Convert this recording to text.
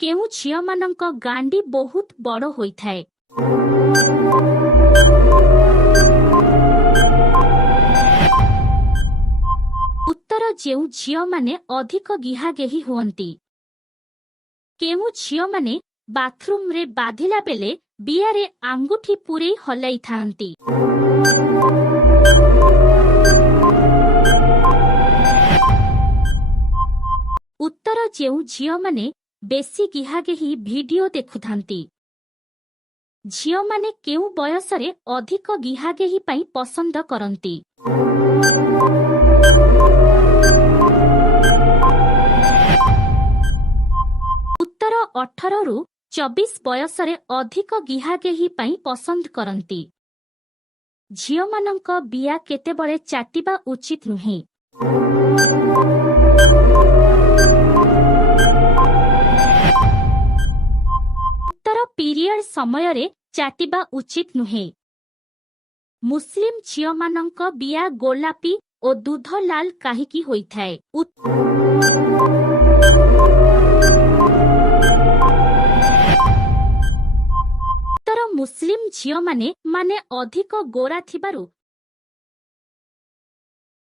केउ झियमानंक गांडी बहुत बड़ होइथाए। उत्तर जेउ झियो माने अधिक गिहागेही हुअंती। केउ झियो माने बाथरूम रे बाधिला बेले बियारे आंगुठी पूरे हलाई थांती। उत्तर जेउ झियो माने बेसी गिहागेही वीडियो देखुथांती। झियो माने केउ बयसरे अधिक गिहागेही पाई पसंद करंती। उत्तर 18 रु 24 बयसरे अधिक गिहागेही पाई पसंद करंती। झियो मानंक बिया केतेबळे चाटिबा उचित नुहे। उत्तर पीरियड समय रे चाटिबा उचित नुहे। मुस्लिम झियो मानंक बिया गोलापी ओ दूध लाल काहिकी होइथाए। उत्तर मुस्लिम झियो माने अधिक गोरा थिबारु